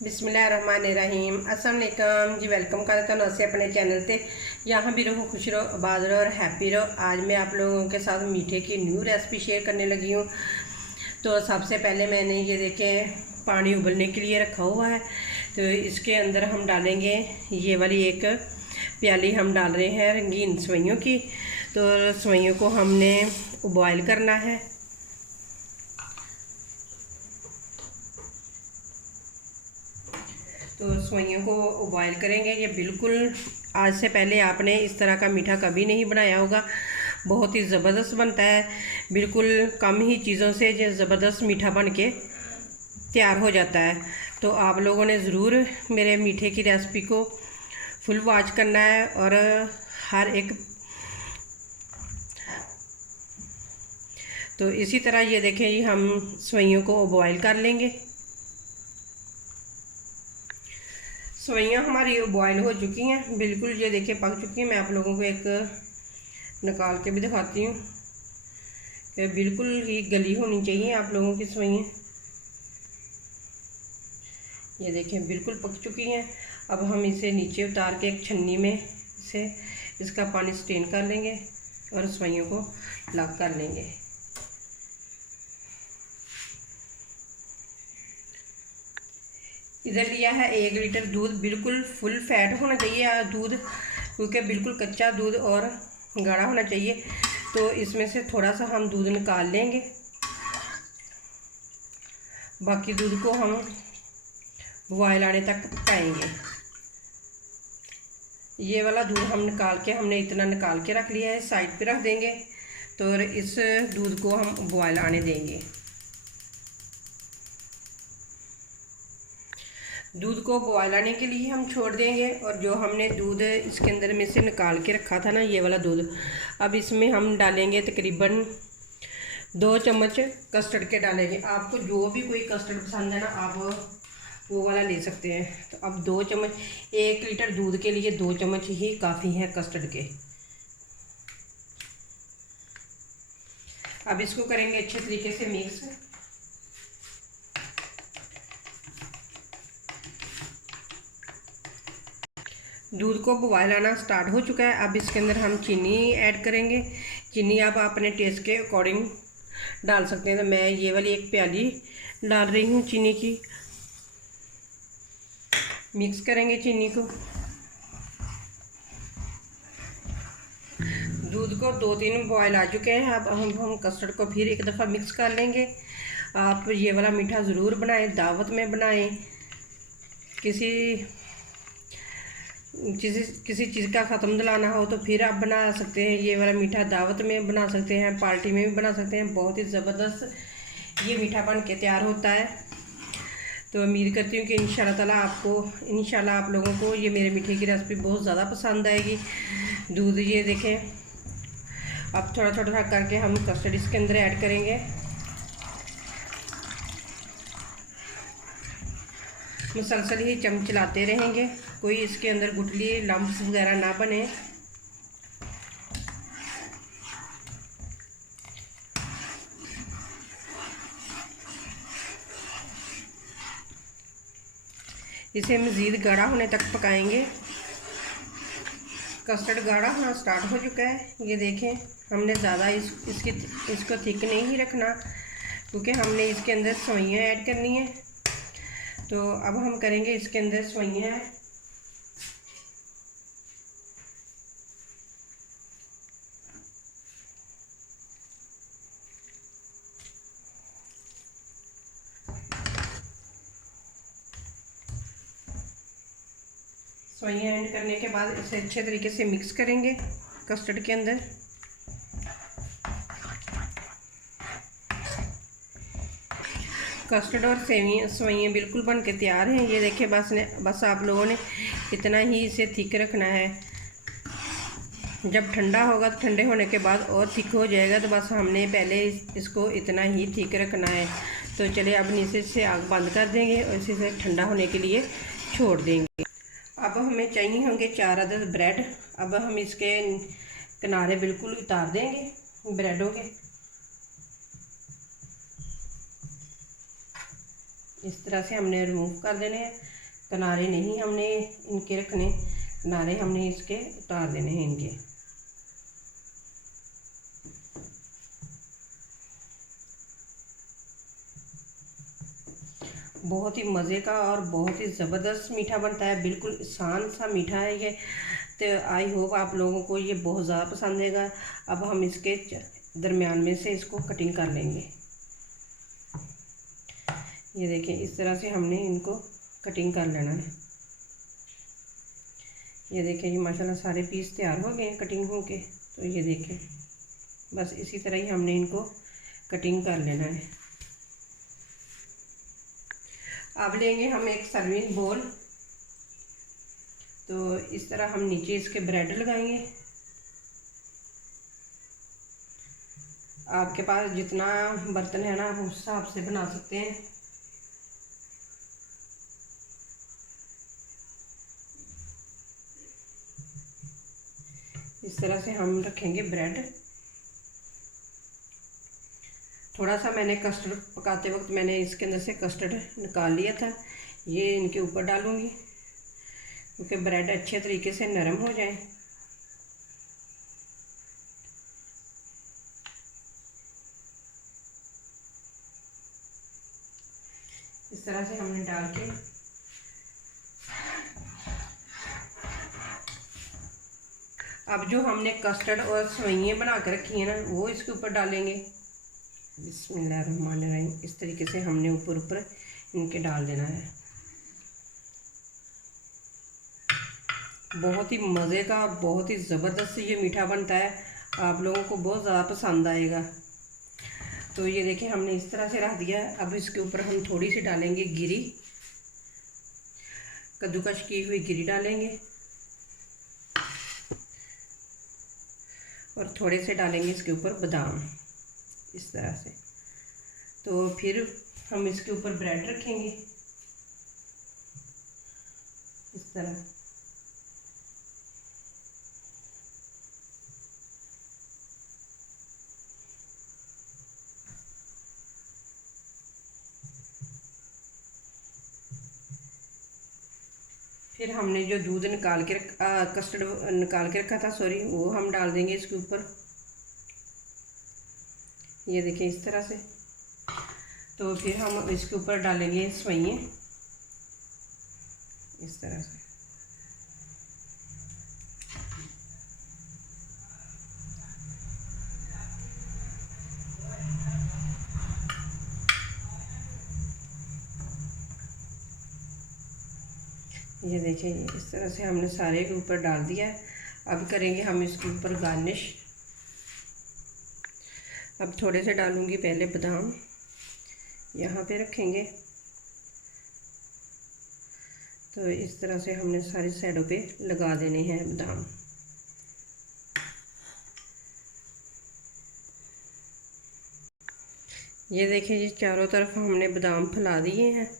बिस्मिल्लाहिर्रहमानिर्रहीम अस्सलाम वालेकुम जी। वेलकम करता हूँ असे अपने चैनल पे। यहाँ भी रहो, खुश रहो, आबाद रहो और हैप्पी रहो। आज मैं आप लोगों के साथ मीठे की न्यू रेसिपी शेयर करने लगी हूँ। तो सबसे पहले मैंने ये देखें पानी उबलने के लिए रखा हुआ है। तो इसके अंदर हम डालेंगे ये वाली एक प्याली हम डाल रहे हैं रंगीन सेवइयों की। तो सेवइयों को हमने बॉयल करना है। तो सेवइयों को बॉयल करेंगे। ये बिल्कुल आज से पहले आपने इस तरह का मीठा कभी नहीं बनाया होगा। बहुत ही ज़बरदस्त बनता है। बिल्कुल कम ही चीज़ों से ये ज़बरदस्त मीठा बन के तैयार हो जाता है। तो आप लोगों ने ज़रूर मेरे मीठे की रेसिपी को फुल वॉच करना है और हर एक। तो इसी तरह ये देखें ये हम सेवइयों को बॉयल कर लेंगे। सेवइयाँ हमारी बॉयल हो चुकी हैं, बिल्कुल ये देखिए पक चुकी हैं। मैं आप लोगों को एक निकाल के भी दिखाती हूँ कि बिल्कुल ही गली होनी चाहिए आप लोगों की सेवइयाँ। ये देखें बिल्कुल पक चुकी हैं। अब हम इसे नीचे उतार के एक छन्नी में से इसका पानी स्ट्रेन कर लेंगे और सेवइयों को लॉक कर लेंगे। इधर लिया है 1 लीटर दूध। बिल्कुल फुल फैट होना चाहिए दूध, क्योंकि बिल्कुल कच्चा दूध और गाढ़ा होना चाहिए। तो इसमें से थोड़ा सा हम दूध निकाल लेंगे। बाकी दूध को हम बॉयल आने तक पकाएंगे। ये वाला दूध हम निकाल के हमने इतना निकाल के रख लिया है, साइड पे रख देंगे। तो इस दूध को हम बॉयल आने देंगे। दूध को बॉयल आने के लिए हम छोड़ देंगे। और जो हमने दूध इसके अंदर में से निकाल के रखा था ना, ये वाला दूध, अब इसमें हम डालेंगे तकरीबन 2 चम्मच कस्टर्ड के डालेंगे। आपको जो भी कोई कस्टर्ड पसंद है ना, आप वो वाला ले सकते हैं। तो अब 2 चम्मच, 1 लीटर दूध के लिए 2 चम्मच ही काफ़ी हैं कस्टर्ड के। अब इसको करेंगे अच्छे तरीके से मिक्स। दूध को बॉयल आना स्टार्ट हो चुका है। अब इसके अंदर हम चीनी ऐड करेंगे। चीनी आप अपने टेस्ट के अकॉर्डिंग डाल सकते हैं। तो मैं ये वाली एक प्याली डाल रही हूँ चीनी की। मिक्स करेंगे चीनी को। दूध को 2-3 बॉयल आ चुके हैं। अब हम कस्टर्ड को फिर एक दफ़ा मिक्स कर लेंगे। आप ये वाला मीठा ज़रूर बनाएं, दावत में बनाएं, किसी चीज़ का ख़त्म दिलाना हो तो फिर आप बना सकते हैं। ये वाला मीठा दावत में बना सकते हैं, पार्टी में भी बना सकते हैं। बहुत ही ज़बरदस्त ये मीठा बन के तैयार होता है। तो उम्मीद करती हूँ कि इंशाल्लाह आप लोगों को ये मेरे मीठे की रेसिपी बहुत ज़्यादा पसंद आएगी। दूध ये देखें, अब थोड़ा थोड़ा करके हम कस्टर्ड इसके अंदर ऐड करेंगे। मुसलसल ही चलाते रहेंगे, कोई इसके अंदर गुठली लम्प्स वगैरह ना बने। इसे मज़ीद गाढ़ा होने तक पकाएंगे। कस्टर्ड गाढ़ा होना स्टार्ट हो चुका है। ये देखें, हमने ज़्यादा इसको थिक नहीं रखना, क्योंकि हमने इसके अंदर सेवइयाँ ऐड करनी है। तो अब हम करेंगे इसके अंदर सेवइयाँ ऐड। सेवइयाँ ऐड करने के बाद इसे अच्छे तरीके से मिक्स करेंगे कस्टर्ड के अंदर। कस्टर्ड और सेवइयाँ बिल्कुल बन के तैयार हैं। ये देखिए, बस आप लोगों ने इतना ही इसे थिक रखना है। जब ठंडा होगा तो ठंडे होने के बाद और थिक हो जाएगा। तो बस हमने पहले इसको इतना ही थिक रखना है। तो चलिए अब नीचे से आग बंद कर देंगे और इसे ठंडा होने के लिए छोड़ देंगे। अब हमें चाहिए होंगे 4 अदद ब्रेड। अब हम इसके किनारे बिल्कुल उतार देंगे ब्रेडों के। इस तरह से हमने रिमूव कर देने हैं। किनारे नहीं हमने इनके रखने, किनारे हमने इसके उतार देने हैं इनके। बहुत ही मज़े का और बहुत ही ज़बरदस्त मीठा बनता है, बिल्कुल आसान सा मीठा है ये। तो आई होप आप लोगों को ये बहुत ज़्यादा पसंद आएगा। अब हम इसके दरमियान में से इसको कटिंग कर लेंगे। ये देखें, इस तरह से हमने इनको कटिंग कर लेना है। ये देखें, ये माशाल्लाह सारे पीस तैयार हो गए हैं कटिंग हो के। तो ये देखें, बस इसी तरह ही हमने इनको कटिंग कर लेना है। अब लेंगे हम एक सर्विंग बोल। तो इस तरह हम नीचे इसके ब्रेड लगाएंगे। आपके पास जितना बर्तन है ना, आप उस हिसाब से बना सकते हैं। इस तरह से हम रखेंगे ब्रेड। थोड़ा सा मैंने कस्टर्ड पकाते वक्त मैंने इसके अंदर से कस्टर्ड निकाल लिया था, ये इनके ऊपर डालूंगी क्योंकि ब्रेड अच्छे तरीके से नरम हो जाए। इस तरह से हमने डाल के अब जो हमने कस्टर्ड और सेवइयाँ बना कर रखी हैं ना, वो इसके ऊपर डालेंगे। बिस्मिल्लाहिर्रहमानिर्रहीम। इस तरीके से हमने ऊपर ऊपर इनके डाल देना है। बहुत ही मज़े का और बहुत ही ज़बरदस्त ये मीठा बनता है, आप लोगों को बहुत ज़्यादा पसंद आएगा। तो ये देखें, हमने इस तरह से रख दिया है। अब इसके ऊपर हम थोड़ी सी डालेंगे गिरी, कद्दूकश की हुई गिरी डालेंगे और थोड़े से डालेंगे इसके ऊपर बादाम, इस तरह से। तो फिर हम इसके ऊपर ब्रेड रखेंगे इस तरह। फिर हमने जो दूध निकाल के कस्टर्ड निकाल के रखा था, सॉरी, वो हम डाल देंगे इसके ऊपर। ये देखें, इस तरह से। तो फिर हम इसके ऊपर डालेंगे सेवइयाँ, इस तरह से। ये देखें, इस तरह से हमने सारे के ऊपर डाल दिया है। अब करेंगे हम इसके ऊपर गार्निश। अब थोड़े से डालूंगी पहले बादाम, यहाँ पे रखेंगे। तो इस तरह से हमने सारी साइडों पे लगा देने हैं बादाम। ये देखिए, ये चारों तरफ हमने बादाम फैला दिए हैं।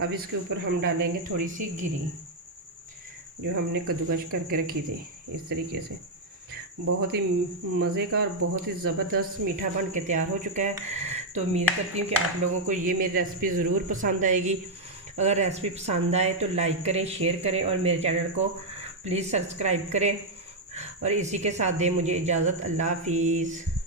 अब इसके ऊपर हम डालेंगे थोड़ी सी गिरी जो हमने कद्दूकश करके रखी थी, इस तरीके से। बहुत ही मज़े का और बहुत ही ज़बरदस्त मीठा बन के तैयार हो चुका है। तो उम्मीद करती हूँ कि आप लोगों को ये मेरी रेसिपी ज़रूर पसंद आएगी। अगर रेसिपी पसंद आए तो लाइक करें, शेयर करें और मेरे चैनल को प्लीज़ सब्सक्राइब करें। और इसी के साथ दें मुझे इजाज़त। अल्लाह हाफिज़।